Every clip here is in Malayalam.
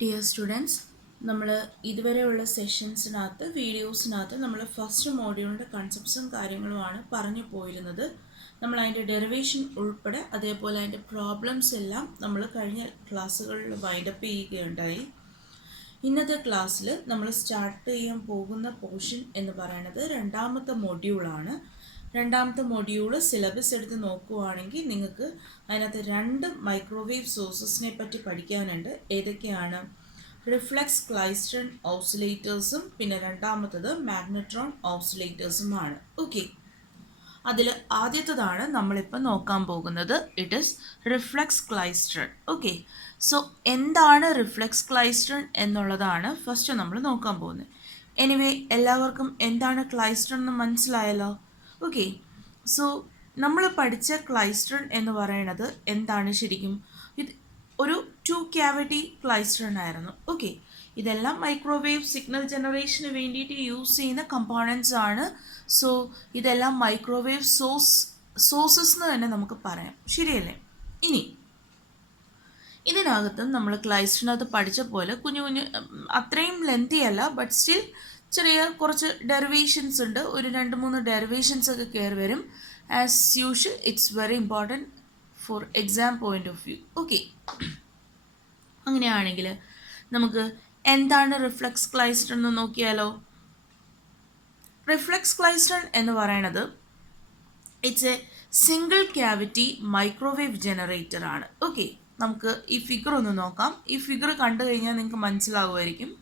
ഡിയർ സ്റ്റുഡൻസ്, നമ്മൾ ഇതുവരെയുള്ള സെഷൻസിനകത്ത് വീഡിയോസിനകത്ത് നമ്മൾ ഫസ്റ്റ് മോഡ്യൂളിൻ്റെ കൺസെപ്റ്റ്സും കാര്യങ്ങളുമാണ് പറഞ്ഞു പോയിരുന്നത്. നമ്മൾ അതിൻ്റെ ഡെറിവേഷൻ ഉൾപ്പെടെ അതേപോലെ അതിൻ്റെ പ്രോബ്ലംസ് എല്ലാം നമ്മൾ കഴിഞ്ഞ ക്ലാസ്സുകളിൽ വൈൻഡപ്പ് ചെയ്യുകയുണ്ടായി. ഇന്നത്തെ ക്ലാസ്സിൽ നമ്മൾ സ്റ്റാർട്ട് ചെയ്യാൻ പോകുന്ന പോർഷൻ എന്ന് പറയുന്നത് രണ്ടാമത്തെ മൊഡ്യൂളാണ്. രണ്ടാമത്തെ മൊഡ്യൂള് സിലബസ് എടുത്ത് നോക്കുകയാണെങ്കിൽ നിങ്ങൾക്ക് അതിനകത്ത് രണ്ട് മൈക്രോവേവ് സോഴ്സസിനെ പറ്റി പഠിക്കാനുണ്ട്. ഏതൊക്കെയാണ്? റിഫ്ലെക്സ് ക്ലൈസ്ട്രോൺ ഓസിലേറ്റേഴ്സും പിന്നെ രണ്ടാമത്തത് മാഗ്നട്രോൺ ഓസിലേറ്റേഴ്സുമാണ്. ഓക്കെ, അതിൽ ആദ്യത്തേതാണ് നമ്മളിപ്പോൾ നോക്കാൻ പോകുന്നത്. It is reflex klystron. Okay, so എന്താണ് റിഫ്ലെക്സ് ക്ലൈസ്ട്രോൺ എന്നുള്ളതാണ് ഫസ്റ്റ് നമ്മൾ നോക്കാൻ പോകുന്നത്. എനിവേ, എല്ലാവർക്കും എന്താണ് ക്ലൈസ്ട്രോൺ എന്ന് മനസ്സിലായല്ലോ. ഓക്കെ, സോ നമ്മൾ പഠിച്ച ക്ലൈസ്ട്രോൺ എന്ന് പറയുന്നത് എന്താണ് ശരിക്കും? ഇത് ഒരു 2 cavity ക്ലൈസ്ട്രോൺ ആയിരുന്നു. ഓക്കെ, ഇതെല്ലാം മൈക്രോവേവ് സിഗ്നൽ ജനറേഷന് വേണ്ടിയിട്ട് യൂസ് ചെയ്യുന്ന കമ്പോണൻസ് ആണ്. സോ ഇതെല്ലാം മൈക്രോവേവ് സോഴ്സസ് എന്ന് തന്നെ നമുക്ക് പറയാം, ശരിയല്ലേ? ഇനി ഇതിനകത്തും നമ്മൾ ക്ലൈസ്ട്രോണിനകത്ത് പഠിച്ച പോലെ കുഞ്ഞു കുഞ്ഞു അത്രയും ലെന്തി അല്ല, ബട്ട് സ്റ്റിൽ ചെറിയ കുറച്ച് ഡെറിവേഷൻസ് ഉണ്ട്. ഒരു 2-3 ഡെറിവേഷൻസ് ഒക്കെ കയറി വരും. As usual it's very important for exam point of view. Okay, അങ്ങനെയാണെങ്കിൽ നമുക്ക് എന്താണ് റിഫ്ലെക്സ് ക്ലൈസ്ട്രോൺ എന്ന് നോക്കിയാലോ. റിഫ്ലെക്സ് ക്ലൈസ്ട്രോൺ എന്ന് പറയുന്നത് it's A single cavity microwave generator ആണ്. ഓക്കെ, നമുക്ക് ഈ ഫിഗർ ഒന്ന് നോക്കാം. ഈ ഫിഗർ കണ്ടു കഴിഞ്ഞാൽ നിങ്ങൾക്ക് മനസ്സിലാവുമായിരിക്കും.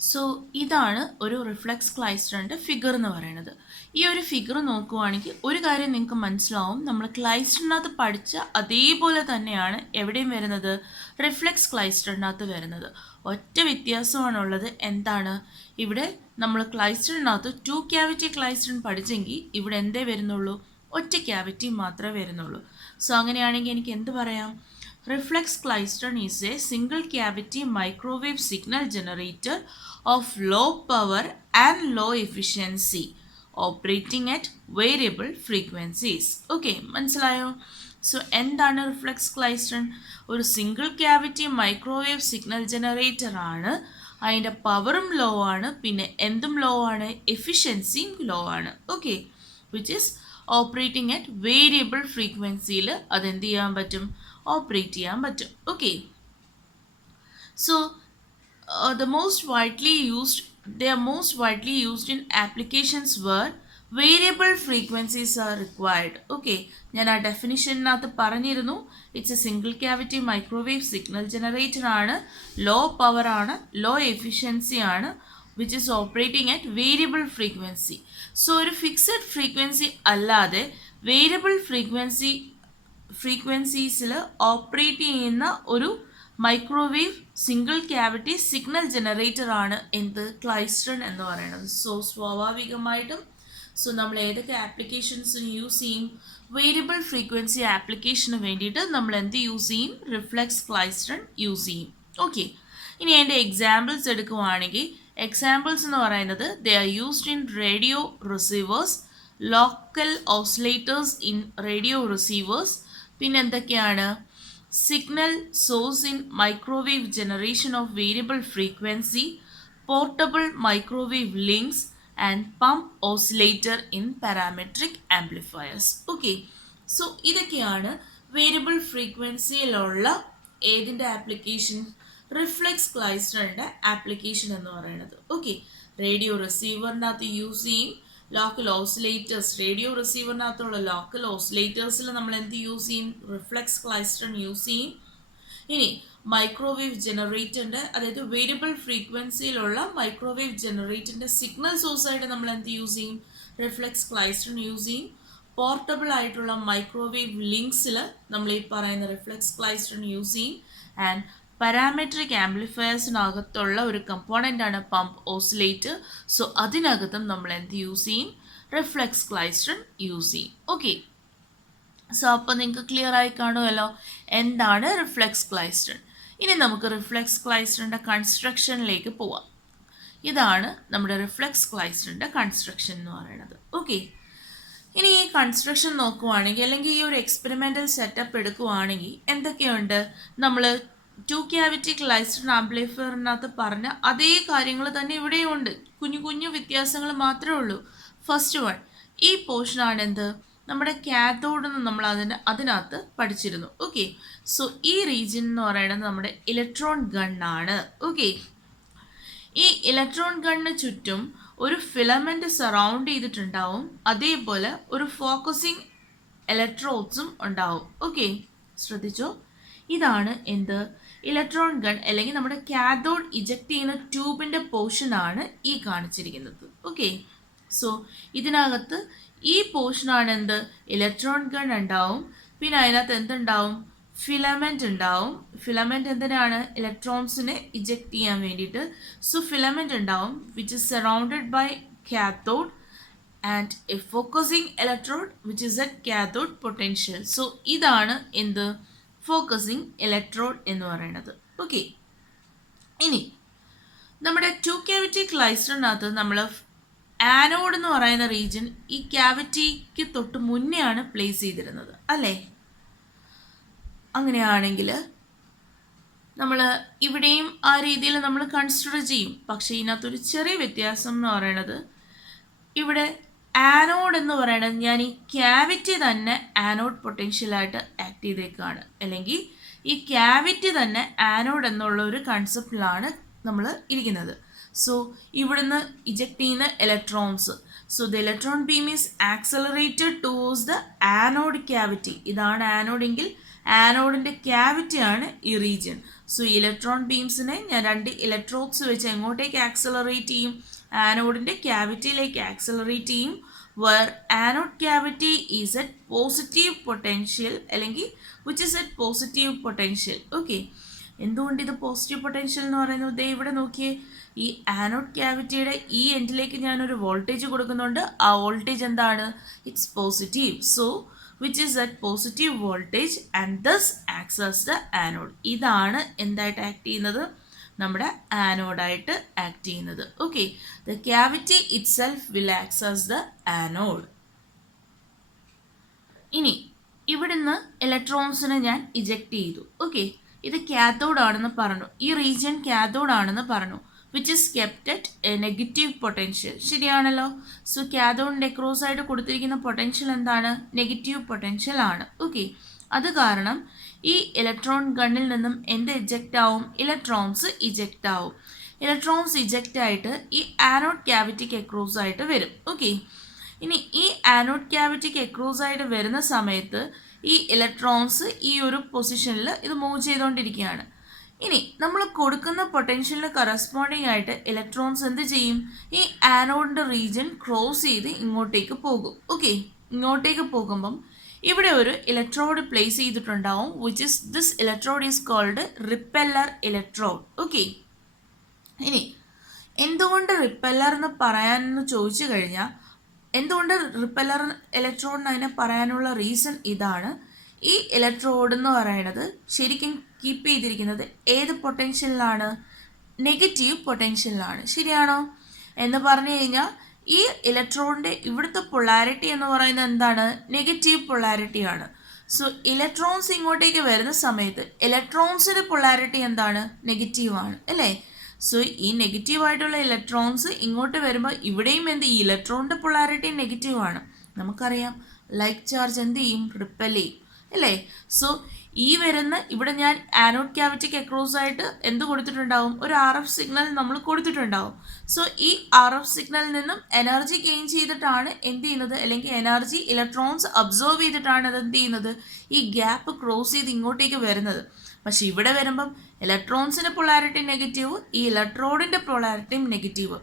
സോ ഇതാണ് ഒരു റിഫ്ലെക്സ് ക്ലൈസ്ട്രോണിൻ്റെ ഫിഗർ എന്ന് പറയുന്നത്. ഈ ഒരു ഫിഗർ നോക്കുവാണെങ്കിൽ ഒരു കാര്യം നിങ്ങൾക്ക് മനസ്സിലാവും, നമ്മൾ ക്ലൈസ്ട്രോണിനകത്ത് പഠിച്ച അതേപോലെ തന്നെയാണ് എവിടെയും വരുന്നത്, റിഫ്ലെക്സ് ക്ലൈസ്ട്രോണിനകത്ത് വരുന്നത്. ഒറ്റ വ്യത്യാസമാണുള്ളത്. എന്താണ്? ഇവിടെ നമ്മൾ ക്ലൈസ്ട്രോണിനകത്ത് 2 cavity ക്ലൈസ്ട്രോൺ പഠിച്ചെങ്കിൽ ഇവിടെ എന്തേ വരുന്നുള്ളൂ, ഒറ്റ ക്യാവിറ്റി മാത്രമേ വരുന്നുള്ളൂ. സോ അങ്ങനെയാണെങ്കിൽ എനിക്ക് എന്ത് പറയാം? Reflex klystron is a single cavity microwave signal generator of low power and low efficiency operating at variable frequencies. Okay, മനസ്സിലായോ? സോ എന്താണ് റിഫ്ലെക്സ് ക്ലൈസ്ട്രോൺ? ഒരു single cavity microwave signal generator ആണ്. അതിൻ്റെ പവറും ലോ ആണ്, പിന്നെ എന്തും ലോ ആണ്, എഫിഷ്യൻസിയും ലോ ആണ്. Okay, which is operating at variable ഫ്രീക്വൻസിയിൽ അതെന്ത് ചെയ്യാൻ പറ്റും, ഓപ്പറേറ്റ് ചെയ്യാൻ പറ്റും. Okay, so the most widely used in applications where variable frequencies are required. Okay, ഞാൻ ആ ഡെഫിനിഷനകത്ത് പറഞ്ഞിരുന്നു. It's A single cavity microwave signal generator ആണ്, ലോ പവർ ആണ്, ലോ എഫിഷ്യൻസി ആണ്, which is operating at variable frequency. So ഒരു ഫിക്സഡ് ഫ്രീക്വൻസി അല്ലാതെ വേരിയബിൾ ഫ്രീക്വൻസീസിൽ ഓപ്പറേറ്റ് ചെയ്യുന്ന ഒരു microwave single cavity signal generator ആണ് എന്ത്, ക്ലൈസ്ട്രോൺ എന്ന് പറയുന്നത്. സോ സ്വാഭാവികമായിട്ടും നമ്മൾ ഏതൊക്കെ ആപ്ലിക്കേഷൻസിന് യൂസ് ചെയ്യും, വേരിയബിൾ ഫ്രീക്വൻസി ആപ്ലിക്കേഷന് വേണ്ടിയിട്ട് നമ്മൾ എന്ത് യൂസ് ചെയ്യും, റിഫ്ലെക്സ് ക്ലൈസ്ട്രോൺ യൂസ് ചെയ്യും. ഓക്കെ, ഇനി അതിൻ്റെ എക്സാമ്പിൾസ് എടുക്കുവാണെങ്കിൽ എക്സാമ്പിൾസ് എന്ന് പറയുന്നത് they are used in radio receivers, local oscillators in radio receivers, പിന്നെ എന്തൊക്കെയാണ്, signal source in microwave generation of variable frequency, portable microwave links and pump oscillator in parametric amplifiers. Okay, so ഇതൊക്കെയാണ് വേരിയബിൾ ഫ്രീക്വൻസിയിലുള്ള ഏതിൻ്റെ ആപ്ലിക്കേഷൻ, റിഫ്ലെക്സ് ക്ലൈസ്ട്രോണിൻ്റെ ആപ്ലിക്കേഷൻ എന്ന് പറയുന്നത്. ഓക്കെ, റേഡിയോ റിസീവറിനകത്ത് യൂസ് ചെയ്യും. ലോക്കൽ ഓസിലേറ്റേഴ്സ്, റേഡിയോ റിസീവറിനകത്തുള്ള ലോക്കൽ ഓസിലേറ്റേഴ്സിൽ നമ്മൾ എന്ത് യൂസ് ചെയ്യും, റിഫ്ലെക്സ് ക്ലൈസ്ട്രോൺ യൂസ് ചെയ്യും. ഇനി മൈക്രോവേവ് ജനറേറ്ററിൻ്റെ, അതായത് വേരിയബിൾ ഫ്രീക്വൻസിയിലുള്ള മൈക്രോവേവ് ജനറേറ്ററിൻ്റെ സിഗ്നൽ സോഴ്സായിട്ട് നമ്മൾ എന്ത് യൂസ് ചെയ്യും, റിഫ്ലെക്സ് ക്ലൈസ്ട്രോൺ യൂസ് ചെയ്യും. പോർട്ടബിൾ ആയിട്ടുള്ള മൈക്രോവേവ് ലിങ്ക്സിൽ നമ്മൾ ഈ പറയുന്ന റിഫ്ലെക്സ് ക്ലൈസ്ട്രോൺ യൂസ് ചെയ്യും. ആൻഡ് പാരാമെട്രിക് ആംപ്ലിഫയേഴ്സിനകത്തുള്ള ഒരു കമ്പോണൻ്റ് ആണ് പമ്പ് ഓസിലേറ്റർ. സോ അതിനകത്തും നമ്മൾ എന്ത് യൂസ് ചെയ്യും, റിഫ്ലെക്സ് ക്ലൈസ്ട്രോൺ യൂസ് ചെയ്യും. ഓക്കെ, സോ അപ്പോൾ നിങ്ങൾക്ക് ക്ലിയർ ആയി കാണുമല്ലോ എന്താണ് റിഫ്ലെക്സ് ക്ലൈസ്ട്രോൺ. ഇനി നമുക്ക് റിഫ്ലെക്സ് ക്ലൈസ്ട്രോണിൻ്റെ കൺസ്ട്രക്ഷനിലേക്ക് പോവാം. ഇതാണ് നമ്മുടെ റിഫ്ലെക്സ് ക്ലൈസ്ട്രോണിൻ്റെ കൺസ്ട്രക്ഷൻ എന്ന് പറയുന്നത്. ഓക്കെ, ഇനി ഈ കൺസ്ട്രക്ഷൻ നോക്കുവാണെങ്കിൽ അല്ലെങ്കിൽ ഈ ഒരു എക്സ്പെരിമെൻ്റൽ സെറ്റപ്പ് എടുക്കുവാണെങ്കിൽ എന്തൊക്കെയുണ്ട്, നമ്മൾ ടു ക്യാവിറ്റി ക്ലൈസ്ട്രോൺ ആംപ്ലിഫയറിനകത്ത് പറഞ്ഞ അതേ കാര്യങ്ങൾ തന്നെ ഇവിടെയുണ്ട്. കുഞ്ഞു കുഞ്ഞു വ്യത്യാസങ്ങൾ മാത്രമേ ഉള്ളൂ. ഫസ്റ്റ് വൺ, ഈ പോർഷനാണ് എന്ത്, നമ്മുടെ കാഥോഡ് എന്ന് നമ്മൾ അതിനകത്ത് പഠിച്ചിരുന്നു. ഓക്കെ, സോ ഈ റീജിയൻ എന്ന് പറയുന്നത് നമ്മുടെ ഇലക്ട്രോൺ ഗണ്ണാണ്. ഓക്കെ, ഈ ഇലക്ട്രോൺ ഗണ്ണിന് ചുറ്റും ഒരു ഫിലമെന്റ് സറൗണ്ട് ചെയ്തിട്ടുണ്ടാവും. അതേപോലെ ഒരു ഫോക്കസിങ് ഇലക്ട്രോഡ്സും ഉണ്ടാവും. ഓക്കെ, ശ്രദ്ധിച്ചോ, ഇതാണ് എന്ത്, ഇലക്ട്രോൺ ഗൺ അല്ലെങ്കിൽ നമ്മുടെ കാഥോഡ് ഇജക്ട് ചെയ്യുന്ന ട്യൂബിന്റെ പോർഷനാണ് ഈ കാണിച്ചിരിക്കുന്നത്. ഓക്കെ, സോ ഇതിനകത്ത് ഈ പോർഷനാണ് എന്ത്, ഇലക്ട്രോൺ ഗൺ ഉണ്ടാവും. പിന്നെ അതിനകത്ത് എന്തുണ്ടാവും, ഫിലമെന്റ് ഉണ്ടാവും. ഫിലമെന്റ് എന്തിനാണ്, ഇലക്ട്രോൺസിനെ ഇജക്ട് ചെയ്യാൻ വേണ്ടിയിട്ട്. സോ ഫിലമെന്റ് ഉണ്ടാവും which is surrounded by cathode and a focusing electrode which is a cathode potential. So ഇതാണ് എന്ത്, ഫോക്കസിങ് ഇലക്ട്രോഡ് എന്ന് പറയുന്നത്. ഓക്കെ, ഇനി നമ്മുടെ ടു ക്യാവിറ്റി ക്ലൈസ്റ്ററിനകത്ത് നമ്മൾ ആനോഡ് എന്ന് പറയുന്ന റീജിയൻ ഈ ക്യാവിറ്റിക്ക് തൊട്ട് മുന്നേ ആണ് പ്ലേസ് ചെയ്തിരുന്നത് അല്ലേ. അങ്ങനെയാണെങ്കിൽ നമ്മൾ ഇവിടെയും ആ രീതിയിൽ നമ്മൾ കൺസിഡർ ചെയ്യും. പക്ഷേ ഇതിനകത്തൊരു ചെറിയ വ്യത്യാസം എന്ന് പറയുന്നത്, ഇവിടെ ആനോഡ് എന്ന് പറയുന്നത് ഞാൻ ഈ ക്യാവിറ്റി തന്നെ ആനോഡ് പൊട്ടൻഷ്യലായിട്ട് ആക്ട് ചെയ്തേക്കാണ്, അല്ലെങ്കിൽ ഈ ക്യാവിറ്റി തന്നെ ആനോഡ് എന്നുള്ള ഒരു കൺസെപ്റ്റിലാണ് നമ്മൾ ഇരിക്കുന്നത്. സോ ഇവിടുന്ന് ഇജക്ട് ചെയ്യുന്ന electrons, so the electron beam is accelerated towards the anode cavity. ഇതാണ് ആനോഡെങ്കിൽ ആനോഡിൻ്റെ ക്യാവിറ്റിയാണ് ഈ റീജിയൻ. സോ ഇലക്ട്രോൺ ബീംസിനെ ഞാൻ രണ്ട് ഇലക്ട്രോഡ്സ് വെച്ച് എങ്ങോട്ടേക്ക് ആക്സലറേറ്റ് ചെയ്യും, ആനോഡിൻ്റെ ക്യാവിറ്റിയിലേക്ക് ആക്സലറേറ്റ് ചെയ്യും. Where anode cavity is at positive potential, അല്ലെങ്കിൽ which is at positive potential. Okay, എന്തുകൊണ്ട് ഇത് പോസിറ്റീവ് പൊട്ടൻഷ്യൽ എന്ന് പറയുന്നത്, ദേ ഇവിടെ നോക്കിയേ, ഈ ആനോഡ് ക്യാവിറ്റിയുടെ ഈ എൻഡിലേക്ക് ഞാനൊരു വോൾട്ടേജ് കൊടുക്കുന്നുണ്ട്. ആ വോൾട്ടേജ് എന്താണ്, it's positive. So which is at positive voltage and thus acts as the anode. ഇതാണ് എന്തായിട്ട് ആക്ട് ചെയ്യുന്നത്, നമ്മുടെ ആനോഡായിട്ട് ആക്ട് ചെയ്യുന്നത്. Okay, the cavity itself will act as the anode. ഇനി ഇവിടുന്ന് ഇലക്ട്രോൺസിനെ ഞാൻ ഇജക്ട് ചെയ്തു. ഓക്കെ, ഇത് കാഥോഡ് ആണെന്ന് പറഞ്ഞു, ഈ റീജിയൻ കാഥോഡ് ആണെന്ന് പറഞ്ഞു, which is kept at a negative potential. ശരിയാണല്ലോ. സോ കാഥോഡിൻ്റെ അക്രോസ് ആയിട്ട് കൊടുത്തിരിക്കുന്ന പൊട്ടൻഷ്യൽ എന്താണ്, നെഗറ്റീവ് പൊട്ടൻഷ്യൽ ആണ്. ഓക്കെ, അത് കാരണം ഈ ഇലക്ട്രോൺ ഗണ്ണിൽ നിന്നും എന്ത് ഇജക്റ്റ് ആവും, ഇലക്ട്രോൺസ് ഇജക്റ്റ് ആവും. ഇലക്ട്രോൺസ് ഇജക്റ്റ് ആയിട്ട് ഈ ആനോഡ് ക്യാവിറ്റിക്ക് അക്രോസ് ആയിട്ട് വരും. ഓക്കെ, ഇനി ഈ ആനോഡ് ക്യാവിറ്റിക്ക് അക്രോസ് ആയിട്ട് വരുന്ന സമയത്ത് ഈ ഇലക്ട്രോൺസ് ഈ ഒരു പൊസിഷനിൽ ഇത് മൂവ് ചെയ്തുകൊണ്ടിരിക്കുകയാണ്. ഇനി നമ്മൾ കൊടുക്കുന്ന പൊട്ടൻഷ്യലിന് കറസ്പോണ്ടിങ് ആയിട്ട് ഇലക്ട്രോൺസ് എന്ത് ചെയ്യും, ഈ ആനോഡിൻ്റെ റീജിയൻ ക്രോസ് ചെയ്ത് ഇങ്ങോട്ടേക്ക് പോകും. ഓക്കെ, ഇങ്ങോട്ടേക്ക് പോകുമ്പം ഇവിടെ ഒരു ഇലക്ട്രോഡ് പ്ലേസ് ചെയ്തിട്ടുണ്ടാവും, which is this electrode is cold repeller electrode. Okay, ഇനി എന്തുകൊണ്ട് റിപ്പെല്ലർ എന്ന് പറയാനെന്ന് ചോദിച്ചു കഴിഞ്ഞാൽ, എന്തുകൊണ്ട് റിപ്പെല്ലർ ഇലക്ട്രോഡിന് അതിനെ പറയാനുള്ള റീസൺ ഇതാണ്. ഈ ഇലക്ട്രോഡ് എന്ന് പറയുന്നത് ശരിക്കും കീപ്പ് ചെയ്തിരിക്കുന്നത് ഏത് പൊട്ടൻഷ്യലിലാണ്, നെഗറ്റീവ് പൊട്ടൻഷ്യലിലാണ്. ശരിയാണോ എന്ന് പറഞ്ഞു കഴിഞ്ഞാൽ ഈ ഇലക്ട്രോണിൻ്റെ ഇവിടുത്തെ പൊളാരിറ്റി എന്ന് പറയുന്നത് എന്താണ്, നെഗറ്റീവ് പൊളാരിറ്റിയാണ്. സോ ഇലക്ട്രോൺസ് ഇങ്ങോട്ടേക്ക് വരുന്ന സമയത്ത് ഇലക്ട്രോൺസിൻ്റെ പൊളാരിറ്റി എന്താണ്, നെഗറ്റീവാണ് അല്ലേ. സോ ഈ നെഗറ്റീവായിട്ടുള്ള ഇലക്ട്രോൺസ് ഇങ്ങോട്ട് വരുമ്പോൾ ഇവിടെയും എന്ത്, ഈ ഇലക്ട്രോണിൻ്റെ പൊളാരിറ്റി നെഗറ്റീവാണ്. നമുക്കറിയാം ലൈക്ക് ചാർജ് എന്ത് ചെയ്യും, റിപ്പൽ ചെയ്യും അല്ലേ. സോ ഈ വരുന്ന ഇവിടെ ഞാൻ ആനോഡ് ക്യാവിറ്റിക്ക് അക്രോസ് ആയിട്ട് എന്ത് കൊടുത്തിട്ടുണ്ടാവും, ഒരു RF സിഗ്നൽ നമ്മൾ കൊടുത്തിട്ടുണ്ടാവും. സോ ഈ RF സിഗ്നലിൽ നിന്നും എനർജി ഗെയിൻ ചെയ്തിട്ടാണ് എന്ത് ചെയ്യുന്നത്, അല്ലെങ്കിൽ എനർജി ഇലക്ട്രോൺസ് അബ്സോർവ് ചെയ്തിട്ടാണ് അത് എന്ത് ചെയ്യുന്നത്, ഈ ഗ്യാപ്പ് ക്രോസ് ചെയ്ത് ഇങ്ങോട്ടേക്ക് വരുന്നത്. പക്ഷെ ഇവിടെ വരുമ്പം ഇലക്ട്രോൺസിൻ്റെ പൊളാരിറ്റി നെഗറ്റീവ്, ഈ ഇലക്ട്രോഡിൻ്റെ പൊളാരിറ്റിയും നെഗറ്റീവ്.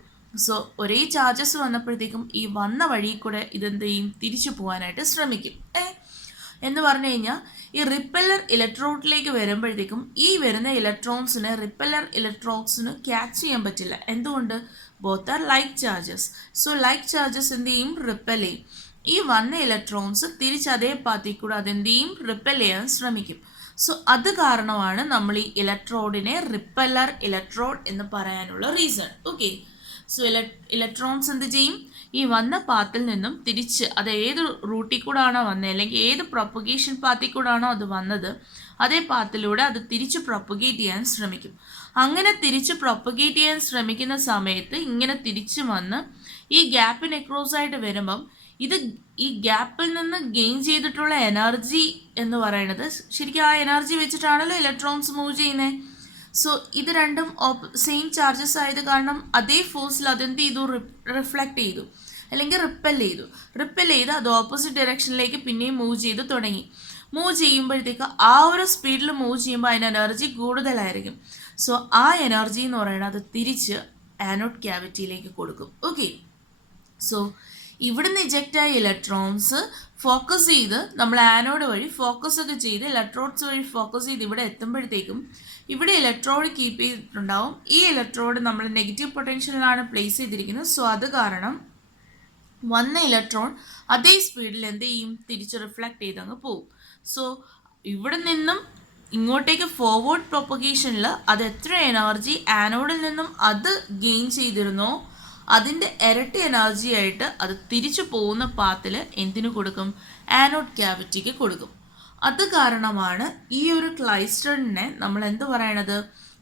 സോ ഒരേ ചാർജസ് വന്നപ്പോഴത്തേക്കും ഈ വന്ന വഴി കൂടെ ഇതെന്ത് ചെയ്യും, തിരിച്ചു പോകാനായിട്ട് ശ്രമിക്കും. എന്ന് പറഞ്ഞു കഴിഞ്ഞാൽ ഈ റിപ്പെല്ലർ ഇലക്ട്രോഡിലേക്ക് വരുമ്പോഴത്തേക്കും ഈ വരുന്ന ഇലക്ട്രോൺസിന് റിപ്പെല്ലർ ഇലക്ട്രോൺസിന് ക്യാച്ച് ചെയ്യാൻ പറ്റില്ല. എന്തുകൊണ്ട്, both are like charges. So like charges എന്ത് ചെയ്യും, റിപ്പൽ ചെയ്യും. ഈ വന്ന ഇലക്ട്രോൺസ് തിരിച്ച് അതേ പാത്തിൽ കൂടെ അതെന്ത് ചെയ്യും, റിപ്പൽ ചെയ്യാൻ ശ്രമിക്കും. സോ അത് കാരണമാണ് നമ്മൾ ഈ ഇലക്ട്രോഡിനെ റിപ്പെല്ലർ ഇലക്ട്രോഡ് എന്ന് പറയാനുള്ള റീസൺ. ഓക്കെ, സോ ഇലക്ട്രോൺസ് എന്ത് ചെയ്യും, ഈ വന്ന പാത്തിൽ നിന്നും തിരിച്ച് അത് ഏത് റൂട്ടിൽ കൂടാണോ വന്നത്, അല്ലെങ്കിൽ ഏത് പ്രൊപ്പഗേഷൻ പാത്തിൽ കൂടാണോ അത് വന്നത്, അതേ പാത്തിലൂടെ അത് തിരിച്ച് പ്രൊപ്പഗേറ്റ് ചെയ്യാൻ ശ്രമിക്കും. അങ്ങനെ തിരിച്ച് പ്രൊപ്പഗേറ്റ് ചെയ്യാൻ ശ്രമിക്കുന്ന സമയത്ത് ഇങ്ങനെ തിരിച്ചു വന്ന് ഈ ഗ്യാപ്പിന് അക്രോസ് ആയിട്ട് വരുമ്പം ഇത് ഈ ഗ്യാപ്പിൽ നിന്ന് ഗെയിൻ ചെയ്തിട്ടുള്ള എനർജി എന്ന് പറയുന്നത് ശരിക്കും ആ എനർജി വെച്ചിട്ടാണല്ലോ ഇലക്ട്രോൺസ് മൂവ് ചെയ്യുന്നത്. സോ ഇത് രണ്ടും സെയിം ചാർജസ് ആയത് കാരണം അതേ ഫോഴ്സിൽ അതെന്ത് ചെയ്തു, റിഫ്ലക്റ്റ് ചെയ്തു അല്ലെങ്കിൽ റിപ്പൽ ചെയ്ത് അത് ഓപ്പോസിറ്റ് ഡയറക്ഷനിലേക്ക് പിന്നെയും മൂവ് ചെയ്ത് തുടങ്ങി. മൂവ് ചെയ്യുമ്പോഴത്തേക്ക് ആ ഒരു സ്പീഡിൽ മൂവ് ചെയ്യുമ്പോൾ അതിന് എനർജി കൂടുതലായിരിക്കും. സോ ആ എനർജി എന്ന് പറയുന്നത് അത് തിരിച്ച് ആനോഡ് ക്യാവിറ്റിയിലേക്ക് കൊടുക്കും. ഓക്കെ, സോ ഇവിടുന്ന് ഇജക്റ്റ് ആയ ഇലക്ട്രോൺസ് ഫോക്കസ് ചെയ്ത് നമ്മൾ ആനോഡ് വഴി ഫോക്കസ് ഒക്കെ ചെയ്ത് ഇലക്ട്രോഡ്സ് വഴി ഫോക്കസ് ചെയ്ത് ഇവിടെ എത്തുമ്പോഴത്തേക്കും ഇവിടെ ഇലക്ട്രോഡ് കീപ്പ് ചെയ്തിട്ടുണ്ടാവും. ഈ ഇലക്ട്രോഡ് നമ്മൾ നെഗറ്റീവ് പൊട്ടൻഷ്യലിലാണ് പ്ലേസ് ചെയ്തിരിക്കുന്നത്. സോ അത് കാരണം വന്ന ഇലക്ട്രോൺ അതേ സ്പീഡിൽ എന്ത് ചെയ്യും, തിരിച്ച് റിഫ്ലക്റ്റ് ചെയ്ത് അങ്ങ് പോകും. സോ ഇവിടെ നിന്നും ഇങ്ങോട്ടേക്ക് ഫോർവേഡ് പ്രൊപ്പഗേഷനിൽ അത് എത്ര എനർജി ആനോഡിൽ നിന്നും അത് ഗെയിൻ ചെയ്തിരുന്നോ അതിൻ്റെ ഇരട്ടി എനർജി ആയിട്ട് അത് തിരിച്ചു പോകുന്ന പാത്തിൽ എന്തിനു കൊടുക്കും, ആനോഡ് ക്യാവിറ്റിക്ക് കൊടുക്കും. അത് കാരണമാണ് ഈ ഒരു ക്ലൈസ്ട്രണിനെ നമ്മൾ എന്ത് പറയണത്,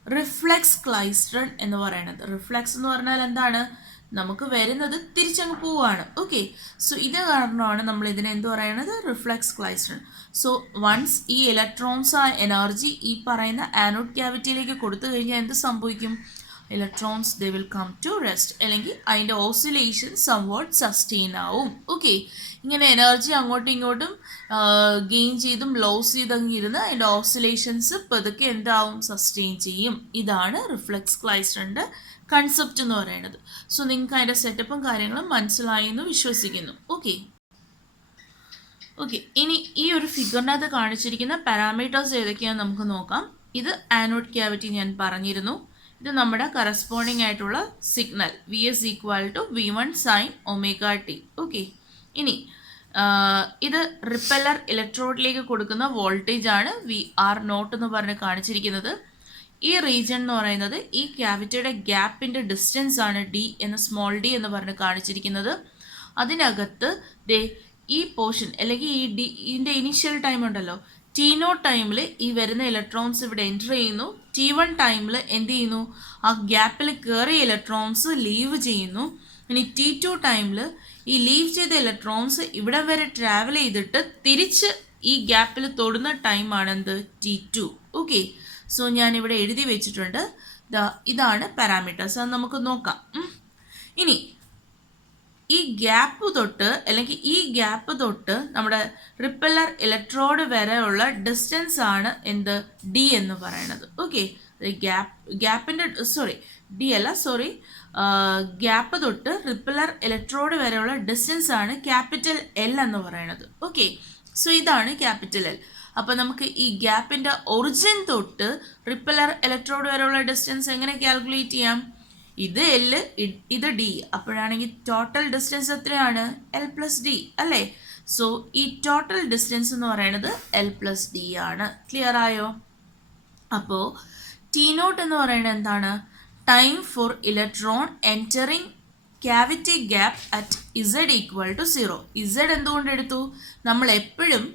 റിഫ്ലെക്സ് ക്ലൈസ്ട്രൺ എന്ന് പറയണത്. റിഫ്ലെക്സ് എന്ന് പറഞ്ഞാൽ എന്താണ്, നമുക്ക് വരുന്നത് തിരിച്ചങ്ങ് പോവാണ്. ഓക്കെ, സോ ഇത് കാരണമാണ് നമ്മൾ ഇതിനെ എന്ത് പറയണത്, റിഫ്ലെക്സ് ക്ലൈസ്ട്രൺ. സോ വൺസ് ഈ ഇലക്ട്രോൺസ് ആ എനർജി ഈ പറയുന്ന ആനോഡ് ക്യാവിറ്റിയിലേക്ക് കൊടുത്തു കഴിഞ്ഞാൽ എന്ത് സംഭവിക്കും, electrons they will come to rest, അല്ലെങ്കിൽ അതിൻ്റെ ഓസിലേഷൻ സംവാട്ട് സസ്റ്റെയിൻ ആവും. ഓക്കെ, ഇങ്ങനെ എനർജി അങ്ങോട്ടും ഇങ്ങോട്ടും ഗെയിൻ ചെയ്തും ലോസ് ചെയ്തങ്ങ് ഇരുന്ന് അതിൻ്റെ ഓസിലേഷൻസ് പതുക്കെ എന്താവും, സസ്റ്റെയിൻ ചെയ്യും. ഇതാണ് റിഫ്ലെക്സ് ക്ലൈസ്ട്രണിൻ്റെ കൺസെപ്റ്റ് എന്ന് പറയുന്നത്. സോ നിങ്ങൾക്ക് അതിൻ്റെ സെറ്റപ്പും കാര്യങ്ങളും മനസ്സിലായി എന്ന് വിശ്വസിക്കുന്നു. ഓക്കെ, ഇനി ഈ ഒരു ഫിഗറിനകത്ത് കാണിച്ചിരിക്കുന്ന പാരാമീറ്റേഴ്സ് ഏതൊക്കെയാണെന്ന് നമുക്ക് നോക്കാം. ഇത് ആനോഡ് ക്യാവിറ്റി ഞാൻ പറഞ്ഞിരുന്നു. ഇത് നമ്മുടെ കറസ്പോണ്ടിങ് ആയിട്ടുള്ള signal VS = V1 sin ω t. Okay, ഇനി ഇത് റിപ്പല്ലർ ഇലക്ട്രോഡിലേക്ക് കൊടുക്കുന്ന വോൾട്ടേജ് ആണ് VR0 എന്ന് പറഞ്ഞ് കാണിച്ചിരിക്കുന്നത്. ഈ റീജിയൻ എന്ന് പറയുന്നത് ഈ ക്യാവിറ്റിയുടെ ഗ്യാപ്പിൻ്റെ ഡിസ്റ്റൻസ് ആണ് സ്മോൾ d എന്ന് പറഞ്ഞ് കാണിച്ചിരിക്കുന്നത്. അതിനകത്ത് ഈ പോർഷൻ അല്ലെങ്കിൽ ഇതിൻ്റെ ഇനീഷ്യൽ ടൈം ഉണ്ടല്ലോ, T0 ടൈമിൽ ഈ വരുന്ന ഇലക്ട്രോൺസ് ഇവിടെ എൻ്റർ ചെയ്യുന്നു. T1 ടൈമിൽ എന്ത് ചെയ്യുന്നു, ആ ഗ്യാപ്പിൽ കയറിയ ഇലക്ട്രോൺസ് ലീവ് ചെയ്യുന്നു. ഇനി T2 ടൈമിൽ ഈ ലീവ് ചെയ്ത ഇലക്ട്രോൺസ് ഇവിടെ വരെ ട്രാവൽ ചെയ്തിട്ട് തിരിച്ച് ഈ ഗ്യാപ്പിൽ തൊടുന്ന ടൈമാണ് എന്ത്, T2. ഓക്കെ, സോ ഞാനിവിടെ എഴുതി വെച്ചിട്ടുണ്ട്. ഇതാണ് പാരാമീറ്റേഴ്സ്, അത് നമുക്ക് നോക്കാം. ഇനി ഈ ഗ്യാപ്പ് തൊട്ട് നമ്മുടെ റിപ്പല്ലർ ഇലക്ട്രോഡ് വരെയുള്ള ഡിസ്റ്റൻസ് ആണ് എന്ത്, D എന്ന് പറയുന്നത്. ഓക്കെ, ഗ്യാപ്പ് തൊട്ട് റിപ്പല്ലർ ഇലക്ട്രോഡ് വരെയുള്ള ഡിസ്റ്റൻസ് ആണ് ക്യാപിറ്റൽ L എന്ന് പറയുന്നത്. ഓക്കെ, സോ ഇതാണ് ക്യാപിറ്റൽ L. അപ്പോൾ നമുക്ക് ഈ ഗ്യാപ്പിൻ്റെ ഒറിജിൻ തൊട്ട് റിപ്പല്ലർ ഇലക്ട്രോഡ് വരെയുള്ള ഡിസ്റ്റൻസ് എങ്ങനെ കാൽക്കുലേറ്റ് ചെയ്യാം, ഇത് L, ഇത് D. അപ്പോഴാണെങ്കിൽ ടോട്ടൽ ഡിസ്റ്റൻസ് എത്രയാണ്, L+D അല്ലേ. സോ ഈ ടോട്ടൽ ഡിസ്റ്റൻസ് എന്ന് പറയുന്നത് L+D ആണ്. ക്ലിയർ ആയോ? അപ്പോൾ T0 എന്ന് പറയുന്നത് എന്താണ്, time for electron entering cavity gap at Z = 0. Z എന്തുകൊണ്ട് എടുത്തു, നമ്മൾ എപ്പോഴും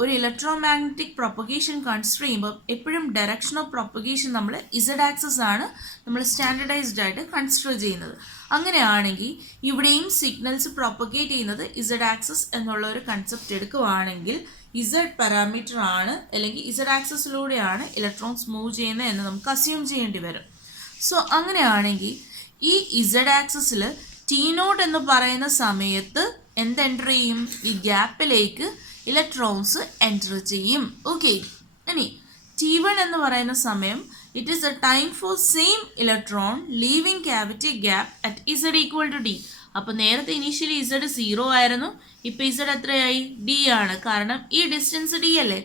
ഒരു ഇലക്ട്രോ മാഗ്നറ്റിക് പ്രൊപ്പഗേഷൻ കൺസിഡർ ചെയ്യുമ്പോൾ എപ്പോഴും ഡയറക്ഷൻ ഓഫ് പ്രൊപ്പഗേഷൻ നമ്മൾ Z ആക്സസ് ആണ് നമ്മൾ സ്റ്റാൻഡർഡൈസ്ഡ് ആയിട്ട് കൺസിഡർ ചെയ്യുന്നത്. അങ്ങനെയാണെങ്കിൽ ഇവിടെയും സിഗ്നൽസ് പ്രൊപ്പഗേറ്റ് ചെയ്യുന്നത് Z ആക്സസ് എന്നുള്ള ഒരു കൺസെപ്റ്റ് എടുക്കുകയാണെങ്കിൽ Z പാരാമീറ്റർ ആണ്, അല്ലെങ്കിൽ Z ആക്സസിലൂടെയാണ് ഇലക്ട്രോൺസ് മൂവ് ചെയ്യുന്നത് എന്ന് നമുക്ക് അസ്യൂം ചെയ്യേണ്ടി വരും. സോ അങ്ങനെയാണെങ്കിൽ ഈ Z ആക്സസിൽ T0 എന്ന് പറയുന്ന സമയത്ത് എന്ത് എൻ്റർ ചെയ്യും, ഈ ഗ്യാപ്പിലേക്ക് ഇലക്ട്രോൺസ് എൻ്റർ ചെയ്യും. ഓക്കെ, ഇനി T1 എന്ന് പറയുന്ന സമയം it is a time for same electron leaving cavity gap at Z = D. അപ്പോൾ നേരത്തെ ഇനീഷ്യലി Z 0 ആയിരുന്നു, ഇപ്പോൾ Z എത്രയായി, D ആണ്. കാരണം ഈ ഡിസ്റ്റൻസ് D അല്ലേ.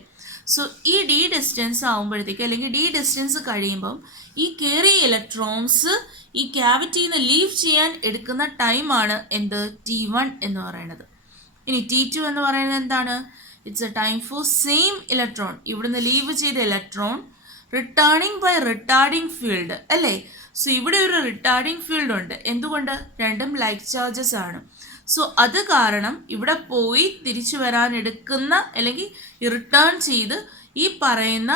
സോ ഈ D ഡിസ്റ്റൻസ് ആകുമ്പോഴത്തേക്ക് അല്ലെങ്കിൽ D ഡിസ്റ്റൻസ് കഴിയുമ്പം ഈ കയറിയ ഇലക്ട്രോൺസ് ഈ ക്യാവിറ്റിയിൽ നിന്ന് ലീവ് ചെയ്യാൻ എടുക്കുന്ന ടൈമാണ് എന്ത്, T1 എന്ന് പറയുന്നത്. ഇനി T2 എന്ന് പറയുന്നത് എന്താണ്, it's a time for same electron, ഇവിടുന്ന് ലീവ് ചെയ്ത electron returning by retarding field അല്ലേ. സോ ഇവിടെ ഒരു റിട്ടാർഡിങ് ഫീൽഡ് ഉണ്ട്. എന്തുകൊണ്ട്, രണ്ടും ലൈക്ക് ചാർജസ് ആണ്. സോ അത് കാരണം ഇവിടെ പോയി തിരിച്ചു വരാൻ എടുക്കുന്ന അല്ലെങ്കിൽ റിട്ടേൺ ചെയ്ത് ഈ പറയുന്ന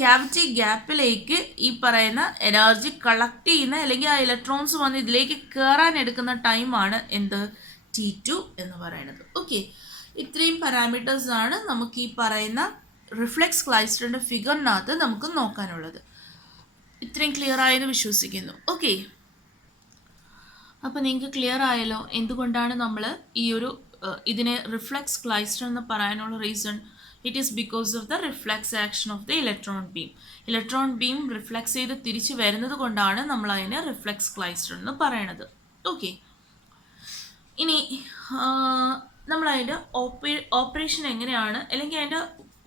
ക്യാവിറ്റി ഗ്യാപ്പിലേക്ക് ഈ പറയുന്ന എനർജി കളക്ട് ചെയ്യുന്ന അല്ലെങ്കിൽ ആ ഇലക്ട്രോൺസ് വന്ന് ഇതിലേക്ക് കയറാൻ എടുക്കുന്ന ടൈമാണ് എന്ത് T2 എന്ന് പറയുന്നത്. ഓക്കെ, ഇത്രയും പാരാമീറ്റേഴ്സ് ആണ് നമുക്ക് ഈ പറയുന്ന റിഫ്ലെക്സ് ക്ലൈസ്റ്ററിൻ്റെ ഫിഗറിനകത്ത് നമുക്ക് നോക്കാനുള്ളത്. ഇത്രയും ക്ലിയർ ആയെന്ന് വിശ്വസിക്കുന്നു. ഓക്കെ, അപ്പോൾ നിങ്ങൾക്ക് ക്ലിയർ ആയല്ലോ എന്തുകൊണ്ടാണ് നമ്മൾ ഈ ഒരു ഇതിനെ റിഫ്ലെക്സ് ക്ലൈസ്റ്റർ എന്ന് പറയാനുള്ള reason. It is because of the reflex action of the electron beam. Electron beam reflex ചെയ്ത് തിരിച്ചു വരുന്നത് കൊണ്ടാണ് നമ്മൾ അതിനെ റിഫ്ലെക്സ് ക്ലൈസ്റ്റർ എന്ന് പറയണത്. ഓക്കെ, ഇനി നമ്മളതിൻ്റെ ഓപ്പറേഷൻ എങ്ങനെയാണ് അല്ലെങ്കിൽ അതിൻ്റെ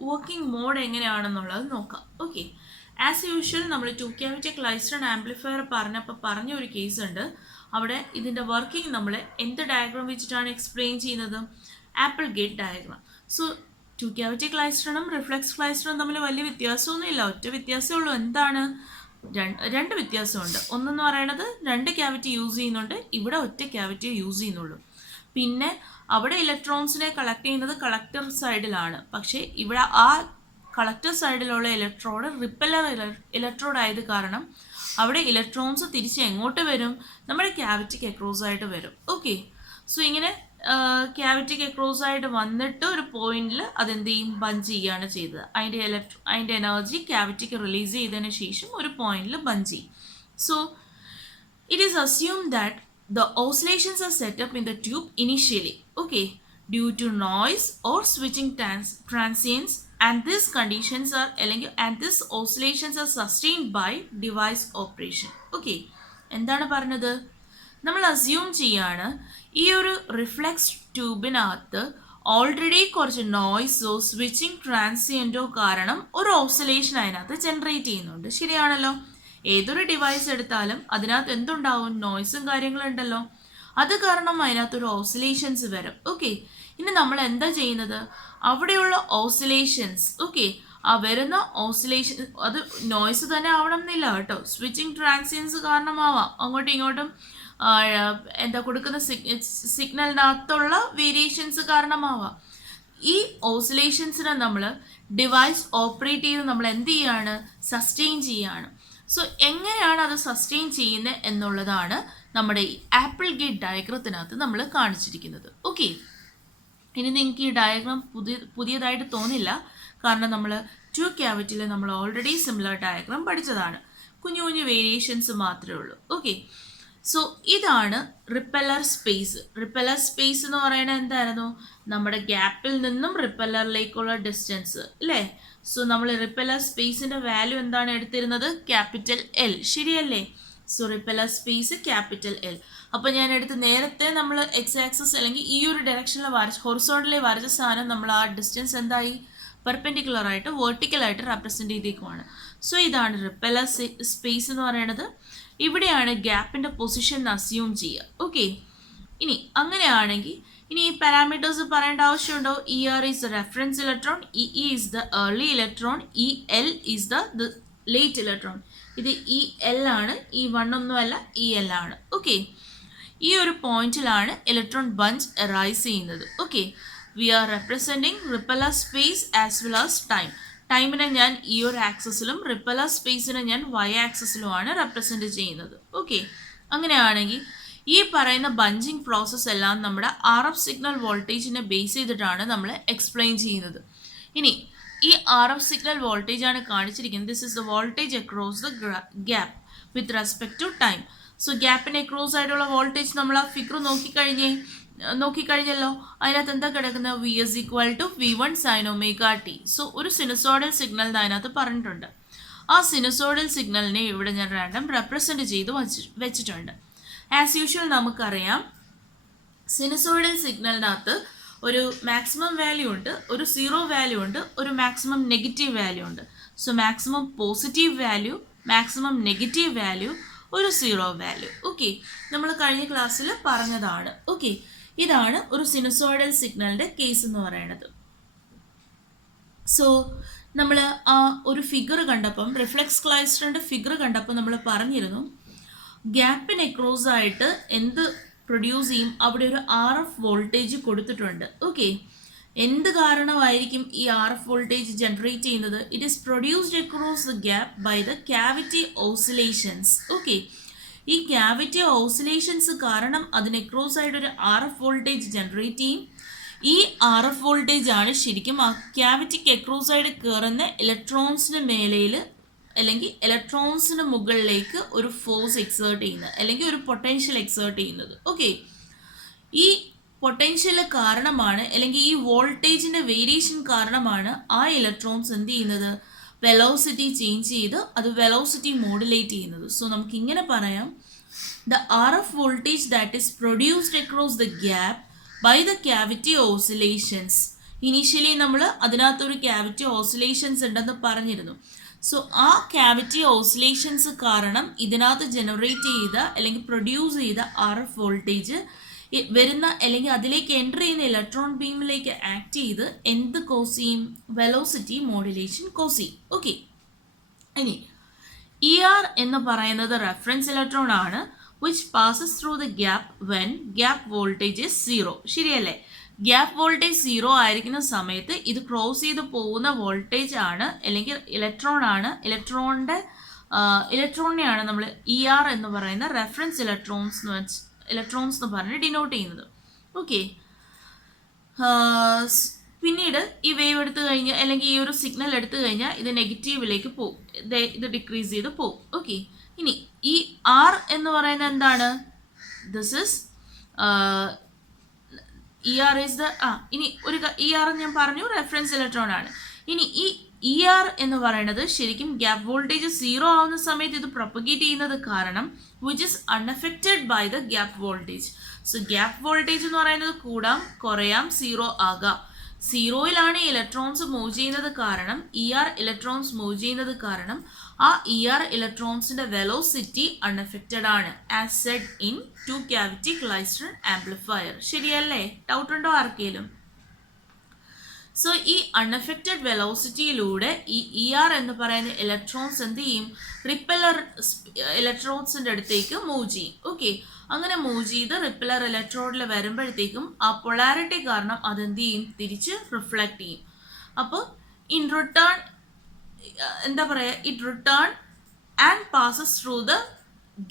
വർക്കിംഗ് മോഡ് എങ്ങനെയാണെന്നുള്ളത് നോക്കാം. ഓക്കെ, ആസ് യൂഷ്വൽ നമ്മൾ 2 cavity ക്ലൈസ്റ്റർ ആംപ്ലിഫയർ പറഞ്ഞ ഒരു കേസ് ഉണ്ട്. അവിടെ ഇതിൻ്റെ വർക്കിംഗ് നമ്മൾ എന്ത് ഡയഗ്രാം വെച്ചിട്ടാണ് എക്സ്പ്ലെയിൻ ചെയ്യുന്നത്? Apple gate diagram. So 2 cavity ക്ലൈസ്റ്ററും റിഫ്ലെക്സ് ക്ലൈസ്റ്ററും തമ്മിൽ വലിയ വ്യത്യാസമൊന്നുമില്ല. ഒറ്റ വ്യത്യാസമേ ഉള്ളൂ. എന്താണ്? രണ്ട് വ്യത്യാസമുണ്ട്. ഒന്നെന്ന് പറയണത് 2 ക്യാവിറ്റി യൂസ് ചെയ്യുന്നുണ്ട്, ഇവിടെ ഒറ്റ ക്യാവിറ്റി യൂസ് ചെയ്യുന്നുള്ളൂ. പിന്നെ അവിടെ ഇലക്ട്രോൺസിനെ കളക്ട് ചെയ്യുന്നത് കളക്ടർ സൈഡിലാണ്. പക്ഷേ ഇവിടെ ആ കളക്ടർ സൈഡിലുള്ള ഇലക്ട്രോഡ് റിപ്പല്ലർ ഇലക്ട്രോഡ് ആയത് കാരണം അവിടെ ഇലക്ട്രോൺസ് തിരിച്ച് എങ്ങോട്ട് വരും? നമ്മുടെ ക്യാവിറ്റിക്ക് അക്രോസ് ആയിട്ട് വരും. ഓക്കെ, സോ ഇങ്ങനെ ക്യാവിറ്റിക്ക് അക്രോസ് ആയിട്ട് വന്നിട്ട് ഒരു പോയിന്റിൽ അതെന്ത് ചെയ്യും? ബഞ്ച് ചെയ്യുകയാണ് ചെയ്തത്. അതിൻ്റെ എനർജി ക്യാവിറ്റിക്ക് റിലീസ് ചെയ്തതിന് ശേഷം ഒരു പോയിന്റിൽ ബഞ്ച് ചെയ്യും. So it is assume that the oscillations are set up in the tube initially, okay, due to noise or switching transients, and these conditions are and these oscillations are sustained by device operation. Okay, എന്താണ് പറഞ്ഞത്? നമ്മൾ അസ്യൂം ചെയ്യാണ് ഈ ഒരു റിഫ്ലെക്സ് ട്യൂബിനകത്ത് ഓൾറെഡി കുറച്ച് നോയ്സോ സ്വിച്ചിങ് ട്രാൻസിയൻറ്റോ കാരണം ഒരു ഓസിലേഷൻ അതിനകത്ത് ജനറേറ്റ് ചെയ്യുന്നുണ്ട്. ശരിയാണല്ലോ? ഏതൊരു ഡിവൈസ് എടുത്താലും അതിനകത്ത് എന്തുണ്ടാവും? നോയ്സും കാര്യങ്ങളുണ്ടല്ലോ. അത് കാരണം അതിനകത്തൊരു ഓസിലേഷൻസ് വരും. ഓക്കെ, ഇനി നമ്മൾ എന്താ ചെയ്യുന്നത്? അവിടെയുള്ള ഓസിലേഷൻസ്, ഓക്കെ, ആ വരുന്ന ഓസിലേഷൻ അത് നോയ്സ് തന്നെ ആവണം എന്നില്ല കേട്ടോ. സ്വിച്ചിങ് ട്രാൻസിയൻസ് കാരണമാവാം, അങ്ങോട്ടും ഇങ്ങോട്ടും കൊടുക്കുന്ന സിഗ്നലിനകത്തുള്ള വേരിയേഷൻസ് കാരണമാവാം. ഈ ഓസിലേഷൻസിനെ നമ്മൾ ഡിവൈസ് ഓപ്പറേറ്റ് ചെയ്ത് നമ്മൾ എന്ത് ചെയ്യാണ്? സസ്റ്റെയിൻ ചെയ്യാണ്. സോ എങ്ങനെയാണ് അത് സസ്റ്റെയിൻ ചെയ്യുന്നത് എന്നുള്ളതാണ് നമ്മുടെ ഈ ആപ്പിൾ ഗേറ്റ് ഡയഗ്രത്തിനകത്ത് നമ്മൾ കാണിച്ചിരിക്കുന്നത്. ഓക്കെ, ഇനി നിങ്ങൾക്ക് ഈ ഡയഗ്രാം പുതിയതായിട്ട് തോന്നില്ല, കാരണം നമ്മൾ 2 ക്യാവിറ്റിയിൽ നമ്മൾ ഓൾറെഡി സിമിലർ ഡയഗ്രാം പഠിച്ചതാണ്. കുഞ്ഞു കുഞ്ഞു വേരിയേഷൻസ് മാത്രമേ ഉള്ളൂ. ഓക്കെ, സോ ഇതാണ് റിപ്പല്ലർ സ്പേസ്. റിപ്പല്ലർ സ്പേസ് എന്ന് പറയുന്നത് എന്തായിരുന്നു? നമ്മുടെ ഗ്യാപ്പിൽ നിന്നും റിപ്പല്ലറിലേക്കുള്ള ഡിസ്റ്റൻസ് അല്ലേ? സോ നമ്മൾ റിപ്പല്ലർ സ്പേസിൻ്റെ വാല്യൂ എന്താണ് എടുത്തിരുന്നത്? Capital L. ശരിയല്ലേ? So repeller space capital L. അപ്പോൾ ഞാൻ എടുത്ത് നേരത്തെ നമ്മൾ എക്സ് ആക്സസ് അല്ലെങ്കിൽ ഈ ഒരു ഡയറക്ഷനിൽ ഹൊറിസോണ്ടലി വരച്ച സാധനം നമ്മൾ ആ ഡിസ്റ്റൻസ് എന്തായി? പെർപെൻഡിക്കുലറായിട്ട് വെർട്ടിക്കലായിട്ട് റെപ്രസെൻറ്റ് ചെയ്തേക്കുവാണ്. സോ ഇതാണ് റിപ്പല്ലർ സ്പേസ് എന്ന് പറയുന്നത്. ഇവിടെയാണ് ഗ്യാപ്പിൻ്റെ പൊസിഷൻ അസ്യൂം ചെയ്യുക. ഓക്കെ, ഇനി അങ്ങനെയാണെങ്കിൽ ഇനി ഈ പാരാമീറ്റേഴ്സ് പറയേണ്ട ആവശ്യമുണ്ടോ? ER is the reference electron, EE is the early electron, EL is the late electron. ഇത് EL ആണ്, E1 ഒന്നുമല്ല, EL ആണ്. ഓക്കെ, ഈ ഒരു പോയിന്റിലാണ് ഇലക്ട്രോൺ ബഞ്ച് അറൈസ് ചെയ്യുന്നത്. Okay, we are representing repeller space as well as time. ടൈമിനെ ഞാൻ ഈ ഒരു ആക്സസിലും റിപ്പല്ലർ സ്പേസിനെ ഞാൻ Y ആക്സസിലുമാണ് റെപ്രസെൻറ്റ് ചെയ്യുന്നത്. ഓക്കെ, അങ്ങനെയാണെങ്കിൽ ഈ പറയുന്ന ബഞ്ചിങ് പ്രോസസ്സ് എല്ലാം നമ്മുടെ RF സിഗ്നൽ വോൾട്ടേജിനെ ബേസ് ചെയ്തിട്ടാണ് നമ്മൾ എക്സ്പ്ലെയിൻ ചെയ്യുന്നത്. ഇനി ഈ RF സിഗ്നൽ വോൾട്ടേജ് ആണ് കാണിച്ചിരിക്കുന്നത്. This is the voltage across the gap with respect to time. So ഗ്യാപ്പിന് അക്രോസ് ആയിട്ടുള്ള വോൾട്ടേജ് നമ്മൾ ആ ഫിഗർ നോക്കിക്കഴിഞ്ഞല്ലോ. അതിനകത്ത് എന്താ കിടക്കുന്നത്? V is equal to V1 sin omega t. So ഒരു സിനുസോഡൽ സിഗ്നൽ അതിനകത്ത് പറഞ്ഞിട്ടുണ്ട്. ആ സിനുസോഡൽ സിഗ്നലിനെ ഇവിടെ ഞാൻ റാൻഡം റെപ്രസെൻറ്റ് ചെയ്ത് വെച്ചിട്ടുണ്ട്. ആസ് യൂഷ്വൽ നമുക്കറിയാം സിനുസോയിഡൽ സിഗ്നലിനകത്ത് ഒരു മാക്സിമം വാല്യൂ ഉണ്ട്, ഒരു സീറോ വാല്യൂ ഉണ്ട്, ഒരു മാക്സിമം നെഗറ്റീവ് വാല്യൂ ഉണ്ട്. So maximum positive value, maximum negative value, ഒരു സീറോ വാല്യൂ. ഓക്കെ, നമ്മൾ കഴിഞ്ഞ ക്ലാസ്സിൽ പറഞ്ഞതാണ്. ഓക്കെ, ഇതാണ് ഒരു സിനുസോയിഡൽ സിഗ്നലിൻ്റെ കേസ് എന്ന് പറയുന്നത്. സോ നമ്മൾ ആ ഒരു ഫിഗർ കണ്ടപ്പം, റിഫ്ലെക്സ് ക്ലൈസ്റ്ററിൻ്റെ ഫിഗർ കണ്ടപ്പോൾ നമ്മൾ പറഞ്ഞിരുന്നു ഗ്യാപ്പിന് അക്രോസ് ആയിട്ട് എന്ത് പ്രൊഡ്യൂസ് ചെയ്യും? അവിടെ ഒരു RF വോൾട്ടേജ് കൊടുത്തിട്ടുണ്ട്. ഓക്കെ, എന്ത് കാരണമായിരിക്കും ഈ ആർ എഫ് വോൾട്ടേജ് ജനറേറ്റ് ചെയ്യുന്നത്? It is produced across the gap by the cavity oscillations. Okay, ഈ ക്യാവിറ്റി ഓസിലേഷൻസ് കാരണം അതിന് അക്രോസ് ആയിട്ട് ഒരു ആർ എഫ് വോൾട്ടേജ് ജനറേറ്റ് ചെയ്യും. ഈ ആർ എഫ് വോൾട്ടേജ് ആണ് ശരിക്കും ആ ക്യാവിറ്റിക്ക് അക്രോസ് ആയിട്ട് കയറുന്ന ഇലക്ട്രോൺസിന് മേലയിൽ അല്ലെങ്കിൽ ഇലക്ട്രോൺസിന് മുകളിലേക്ക് ഒരു ഫോഴ്സ് എക്സേർട്ട് ചെയ്യുന്നത് അല്ലെങ്കിൽ ഒരു പൊട്ടൻഷ്യൽ എക്സേർട്ട് ചെയ്യുന്നത്. ഓക്കെ, ഈ പൊട്ടൻഷ്യൽ കാരണമാണ് അല്ലെങ്കിൽ ഈ വോൾട്ടേജിൻ്റെ വേരിയേഷൻ കാരണമാണ് ആ ഇലക്ട്രോൺസ് എന്ത് ചെയ്യുന്നത്? വെലോസിറ്റി ചേഞ്ച് ചെയ്ത് അത് വെലോസിറ്റി മോഡുലേറ്റ് ചെയ്യുന്നത്. സോ നമുക്ക് ഇങ്ങനെ പറയാം, the R F voltage that is produced across the gap by the cavity oscillations. Initially നമ്മൾ അതിനകത്തൊരു ക്യാവിറ്റി ഓസിലേഷൻസ് ഉണ്ടെന്ന് പറഞ്ഞിരുന്നു. സോ ആ ക്യാവിറ്റി ഓസിലേഷൻസ് കാരണം ഇതിനകത്ത് ജനറേറ്റ് ചെയ്ത അല്ലെങ്കിൽ പ്രൊഡ്യൂസ് ചെയ്ത ആർ എഫ് വോൾട്ടേജ് വരുന്ന അല്ലെങ്കിൽ അതിലേക്ക് എൻ്റർ ചെയ്യുന്ന ഇലക്ട്രോൺ ബീമിലേക്ക് ആക്ട് ചെയ്ത് എന്ത് കോസ് ചെയ്യും? വെലോസിറ്റി മോഡുലേഷൻ കോസ് ചെയ്യും. ഓക്കെ, ഇനി ഇ ആർ എന്ന് പറയുന്നത് റെഫറൻസ് ഇലക്ട്രോൺ ആണ്, which passes through the gap when gap voltage is 0. ശരിയല്ലേ? ഗ്യാപ്പ് വോൾട്ടേജ് 0 ആയിരിക്കുന്ന സമയത്ത് ഇത് ക്രോസ് ചെയ്ത് പോകുന്ന വോൾട്ടേജ് ആണ് അല്ലെങ്കിൽ ഇലക്ട്രോൺ ആണ്. ഇലക്ട്രോണിനെയാണ് നമ്മൾ ഇ ആർ എന്ന് പറയുന്ന റെഫറൻസ് ഇലക്ട്രോൺസ് എന്ന് പറഞ്ഞ് ഡിനോട്ട് ചെയ്യുന്നത്. ഓക്കെ, പിന്നീട് ഈ വേവ് എടുത്തു കഴിഞ്ഞ് അല്ലെങ്കിൽ ഈ ഒരു സിഗ്നൽ എടുത്തു കഴിഞ്ഞാൽ ഇത് നെഗറ്റീവിലേക്ക് പോകും, ഇത് ഡിക്രീസ് ചെയ്ത് പോകും. ഓക്കെ, ഇനി ഈ ആർ എന്ന് പറയുന്നത് എന്താണ്? This is E R is the ഇനി ഒരു ഇ ആർ ഞാൻ പറഞ്ഞു റെഫറൻസ് ഇലക്ട്രോൺ ആണ്. ഇനി ഈ ഇ ആർ എന്ന് പറയുന്നത് ശരിക്കും ഗ്യാപ്പ് വോൾട്ടേജ് 0 ആവുന്ന സമയത്ത് ഇത് പ്രൊപ്പഗേറ്റ് ചെയ്യുന്നത് കാരണം which is unaffected by the gap voltage. So gap voltage എന്ന് പറയുന്നത് കൂടാം കുറയാം 0 ആകാം. 0യിലാണ് ഇലക്ട്രോൺസ് മൂവ് ചെയ്യുന്നത് കാരണം ഇ ആർ ഇലക്ട്രോൺസ് മൂവ് ചെയ്യുന്നത് കാരണം ആ ഇ ആർ ഇലക്ട്രോൺസിന്റെ വെലോസിറ്റി അൺഅഫക്റ്റഡ് ആണ്, as said in two cavity klystron amplifier. ശരിയല്ലേ? ഡൗട്ട് ഉണ്ടോ ആർക്കെങ്കിലും? സോ ഈ അൺഅഫക്റ്റഡ് വെലോസിറ്റിയിലൂടെ ഈ ഇ ആർ എന്ന് പറയുന്ന ഇലക്ട്രോൺസ് എന്ത് ചെയ്യും? റിപ്പല്ലർ ഇലക്ട്രോൺസിൻ്റെ അടുത്തേക്ക് മൂവ് ചെയ്യും. ഓക്കെ, അങ്ങനെ മൂവ് ചെയ്ത് റിപ്പല്ലർ ഇലക്ട്രോണിൽ വരുമ്പോഴത്തേക്കും ആ പൊളാരിറ്റി കാരണം അതെന്ത് ചെയ്യും? തിരിച്ച് റിഫ്ലക്റ്റ് ചെയ്യും. അപ്പോൾ ഇൻ റിട്ടേൺ എന്താ പറയുക, it return and passes through the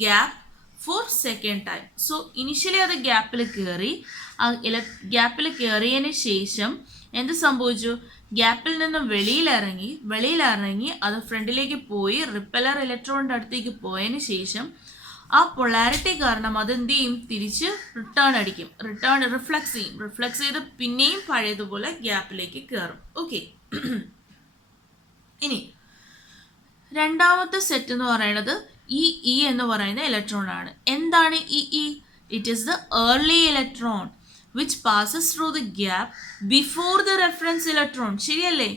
gap for second time. So initially അത് ഗ്യാപ്പിൽ കയറി, ആ ഗ്യാപ്പിൽ കയറിയതിന് ശേഷം എന്ത് സംഭവിച്ചു? ഗ്യാപ്പിൽ നിന്നും വെളിയിലിറങ്ങി അത് ഫ്രണ്ടിലേക്ക് പോയി റിപ്പല്ലർ ഇലക്ട്രോണിൻ്റെ അടുത്തേക്ക് പോയതിന് ശേഷം ആ പൊളാരിറ്റി കാരണം അതെന്ത് ചെയ്യും? തിരിച്ച് റിഫ്ലക്സ് ചെയ്ത് പിന്നെയും പഴയതുപോലെ ഗ്യാപ്പിലേക്ക് കയറും. ഓക്കെ, ഇനി രണ്ടാമത്തെ സെറ്റ് എന്ന് പറയുന്നത് ഇ എന്ന് പറയുന്ന ഇലക്ട്രോൺ ആണ്. എന്താണ് E? It is the early electron which passes through the gap before the reference electron. ശരിയല്ലേ?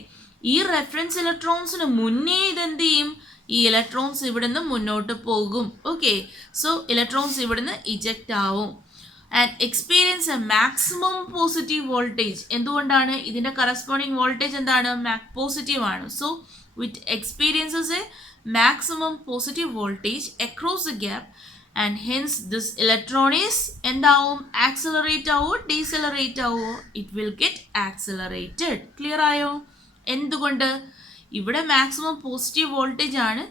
ഈ റെഫറൻസ് ഇലക്ട്രോൺസിന് മുന്നേ ഇതെന്ത് ചെയ്യും? ഈ ഇലക്ട്രോൺസ് ഇവിടുന്ന് മുന്നോട്ട് പോകും. ഓക്കെ, സോ ഇലക്ട്രോൺസ് ഇവിടുന്ന് ഇജക്റ്റ് ആവും and experience a maximum positive voltage. എന്തുകൊണ്ടാണ്? ഇതിൻ്റെ കറസ്പോണ്ടിങ് വോൾട്ടേജ് എന്താണ്? പോസിറ്റീവ് ആണ്. സോ വിറ്റ് experiences A maximum positive voltage across the gap and hence this electron is എന്താവും? ആക്സലറേറ്റ് ആവോ ഡീസലറേറ്റ് ആവോ? It will get accelerated. Clear ആയോ? എന്തുകൊണ്ട്? ഇവിടെ മാക്സിമം പോസിറ്റീവ് വോൾട്ടേജ് ആണ്.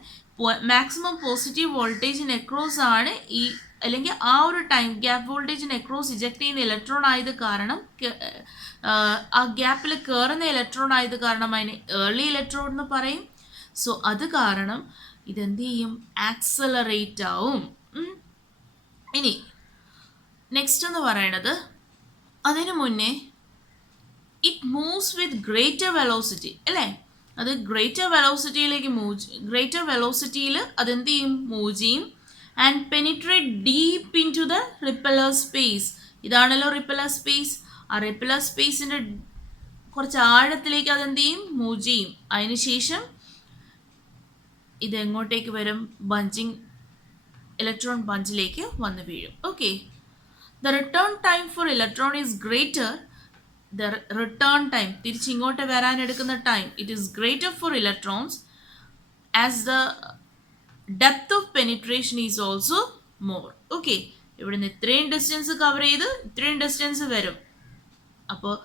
മാക്സിമം പോസിറ്റീവ് വോൾട്ടേജിന് അക്രോസ് ആണ് ഈ അല്ലെങ്കിൽ ആ ഒരു ടൈം ഗ്യാപ്പ് വോൾട്ടേജിന് അക്രോസ് ഇജക്ട് ചെയ്യുന്ന ഇലക്ട്രോൺ ആയത് കാരണം ആ ഗ്യാപ്പിൽ കയറുന്ന ഇലക്ട്രോൺ ആയത് കാരണം അതിന് ഏർലി ഇലക്ട്രോൺ എന്ന് പറയും. സോ അത് കാരണം ഇതെന്ത് ചെയ്യും? ആക്സലറേറ്റ് ആവും. ഇനി നെക്സ്റ്റ് എന്ന് പറയണത് അതിനു മുന്നേ it moves with greater velocity അല്ലേ? അത് ഗ്രേറ്റർ വെലോസിറ്റിയിലേക്ക് ഗ്രേറ്റർ വെലോസിറ്റിയിൽ അതെന്ത് ചെയ്യും? മൂവ് ചെയ്യും and penetrate deep into the repeller space. ഇതാണല്ലോ റിപ്പല്ലർ സ്പേസ്. ആ റിപ്പല്ലർ സ്പേസിൻ്റെ കുറച്ച് ആഴത്തിലേക്ക് അതെന്ത് ചെയ്യും? മൂവ് ചെയ്യും. അതിനുശേഷം ഇത് എങ്ങോട്ടേക്ക് വരും? ഇലക്ട്രോൺ ബഞ്ചിലേക്ക് വന്ന് വീഴും. Okay, the return time for electron is greater. The return time തിരിച്ചിങ്ങോട്ട് വരാനെടുക്കുന്ന time it is greater for electrons as the depth of penetration is also more. Okay, ഇവിടുന്ന് ഇത്രയും ഡിസ്റ്റൻസ് കവർ ചെയ്ത് ഇത്രയും ഡിസ്റ്റൻസ് വരും. അപ്പോൾ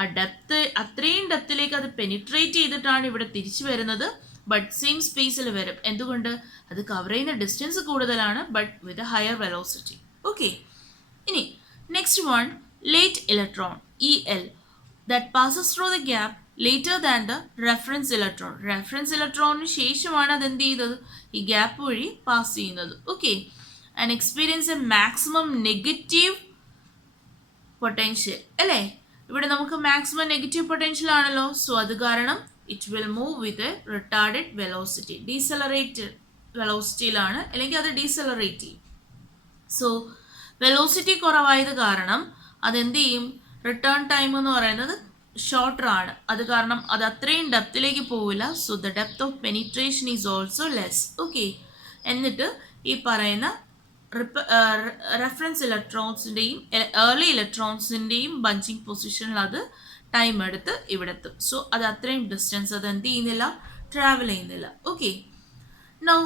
ആ ഡെപ്ത് അത്രയും ഡെപ്തിലേക്ക് അത് പെനിട്രേറ്റ് ചെയ്തിട്ടാണ് ഇവിടെ തിരിച്ചു വരുന്നത്. ബട്ട് സെയിം സ്പേസിൽ വരും. എന്തുകൊണ്ട്? അത് കവർ ചെയ്യുന്ന ഡിസ്റ്റൻസ് കൂടുതലാണ്, but with a higher velocity. Okay, ഇനി next one, late electron EL that passes through the gap later than the reference electron. Reference ഇലക്ട്രോണിന് ശേഷമാണ് അത് എന്ത് ചെയ്തത്? ഈ ഗ്യാപ്പ് വഴി പാസ് ചെയ്യുന്നത്. Okay, and experience a maximum negative potential അല്ലേ? ഇവിടെ നമുക്ക് മാക്സിമം നെഗറ്റീവ് പൊട്ടൻഷ്യൽ ആണല്ലോ. സോ അത് കാരണം it will move with a retarded velocity, decelerated വെലോസിറ്റിയിലാണ്, അല്ലെങ്കിൽ അത് ഡീസലറേറ്റ് ചെയ്യും. സോ വെലോസിറ്റി കുറവായത് കാരണം അതെന്ത് ചെയ്യും? റിട്ടേൺ ടൈം എന്ന് പറയുന്നത് ഷോർട്ടർ ആണ്. അത് കാരണം അത് അത്രയും ഡെപ്തിലേക്ക് പോവില്ല. So the depth of penetration is also less. Okay, എന്നിട്ട് ഈ പറയുന്ന റെഫറൻസ് ഇലക്ട്രോൺസിൻ്റെയും ഏർലി ഇലക്ട്രോൺസിൻ്റെയും ബഞ്ചിങ് പൊസിഷനിൽ അത് ടൈം എടുത്ത് ഇവിടെ എത്തും. സോ അത് അത്രയും ഡിസ്റ്റൻസ് അത് എന്ത് ചെയ്യുന്നില്ല? ട്രാവൽ ചെയ്യുന്നില്ല. Okay, now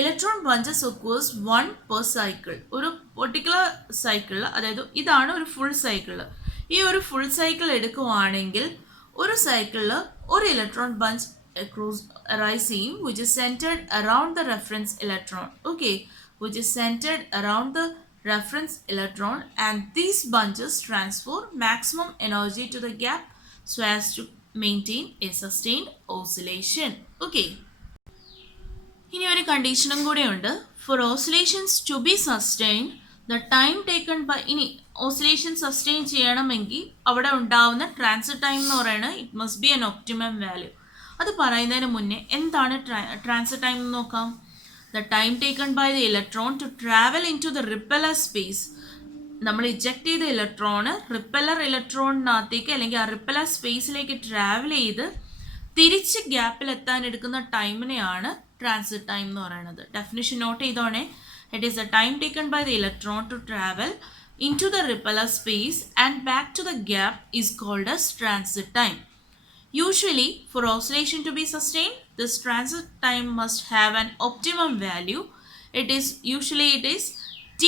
electron bunches occurs 1 per cycle. ഒരു പെർട്ടിക്കുലർ സൈക്കിളിൽ, അതായത് ഇതാണ് ഒരു ഫുൾ സൈക്കിൾ. ഈ ഒരു ഫുൾ സൈക്കിൾ എടുക്കുവാണെങ്കിൽ ഒരു സൈക്കിളിൽ ഒരു ഇലക്ട്രോൺ ബഞ്ച് അറൈസ് ചെയ്യും, which is centred around the reference electron. Okay, which is centered around the reference electron, and these bunches transfer maximum energy to the gap so as to maintain a sustained oscillation. Okay, ഇനി ഒരു കണ്ടീഷനും കൂടെ ഉണ്ട്. For oscillations to be sustained, the time taken by, ഇനി ഓസിലേഷൻ സസ്റ്റെയിൻ ചെയ്യണമെങ്കിൽ അവിടെ ഉണ്ടാവുന്ന ട്രാൻസിറ്റ് ടൈം എന്ന് പറയുന്നത് it must be an optimum value. അത് പറയുന്നതിന് മുന്നേ എന്താണ് ട്രാൻസിറ്റ് ടൈം എന്ന് നോക്കാം. The time taken by the electron to travel into the repeller space. നമ്മൾ ഇജക്ട് ചെയ്ത ഇലക്ട്രോണ് റിപ്പല്ലർ ഇലക്ട്രോണിനകത്തേക്ക് അല്ലെങ്കിൽ ആ റിപ്പല്ലർ സ്പേസിലേക്ക് ട്രാവൽ ചെയ്ത് തിരിച്ച് ഗ്യാപ്പിൽ എത്താൻ എടുക്കുന്ന ടൈമിനെയാണ് ട്രാൻസിറ്റ് ടൈം എന്ന് പറയുന്നത്. ഡെഫിനിഷൻ നോട്ട് ചെയ്തോണേ. It is the time taken by the electron to travel into the repeller space and back to the gap is called as transit time. Usually, for oscillation to be sustained, this transit time must have an optimum value. It is T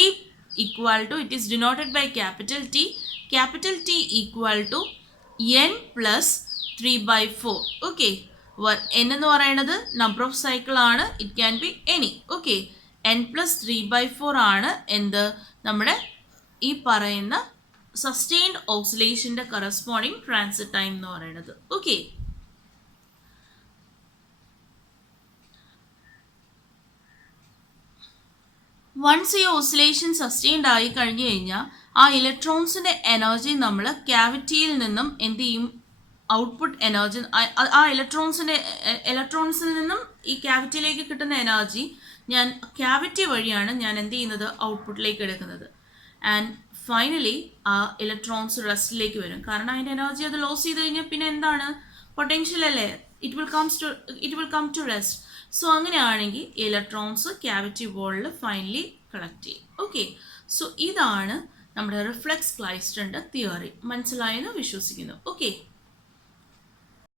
equal to, it is denoted by capital T. Capital T equal to n plus 3/4. Okay, where n എന്ന് പറയുന്നത് number of cycle ആണ്. It can be any. Okay, n plus 3/4 ആണ് എന്ത്? നമ്മുടെ ഈ പറയുന്ന സസ്റ്റെയിൻഡ് ഓസിലേഷൻ്റെ കറസ്പോണ്ടിങ് ട്രാൻസിറ്റ് ടൈം എന്ന് പറയുന്നത്. ഓക്കെ, വൺസ് ഈ ഓസിലേഷൻ സസ്റ്റെയിൻഡ് ആയി കഴിഞ്ഞു കഴിഞ്ഞാൽ ആ ഇലക്ട്രോൺസിൻ്റെ എനർജി നമ്മൾ ക്യാവിറ്റിയിൽ നിന്നും എന്ത് ചെയ്യും? ഔട്ട്പുട്ട് എനർജി, ആ ഇലക്ട്രോൺസിൽ നിന്നും ഈ ക്യാവിറ്റിയിലേക്ക് കിട്ടുന്ന എനർജി ഞാൻ ക്യാവിറ്റി വഴിയാണ് ഞാൻ എന്ത് ചെയ്യുന്നത്? ഔട്ട്പുട്ടിലേക്ക് എടുക്കുന്നത്. ആൻഡ് ഫൈനലി ആ ഇലക്ട്രോൺസ് റെസ്റ്റിലേക്ക് വരും. കാരണം അതിൻ്റെ എനർജി അത് ലോസ് ചെയ്ത് കഴിഞ്ഞാൽ പിന്നെ എന്താണ്? പൊട്ടൻഷ്യൽ അല്ലേ? It will come to rest. So അങ്ങനെയാണെങ്കിൽ ഇലക്ട്രോൺസ് ക്യാവിറ്റി വോളിൽ ഫൈനലി കളക്ട് ചെയ്യും. ഓക്കെ, സോ ഇതാണ് നമ്മുടെ റിഫ്ലെക്സ് ക്ലൈസ്റ്ററിൻ്റെ തിയറി. മനസ്സിലായെന്ന് വിശ്വസിക്കുന്നു. ഓക്കെ.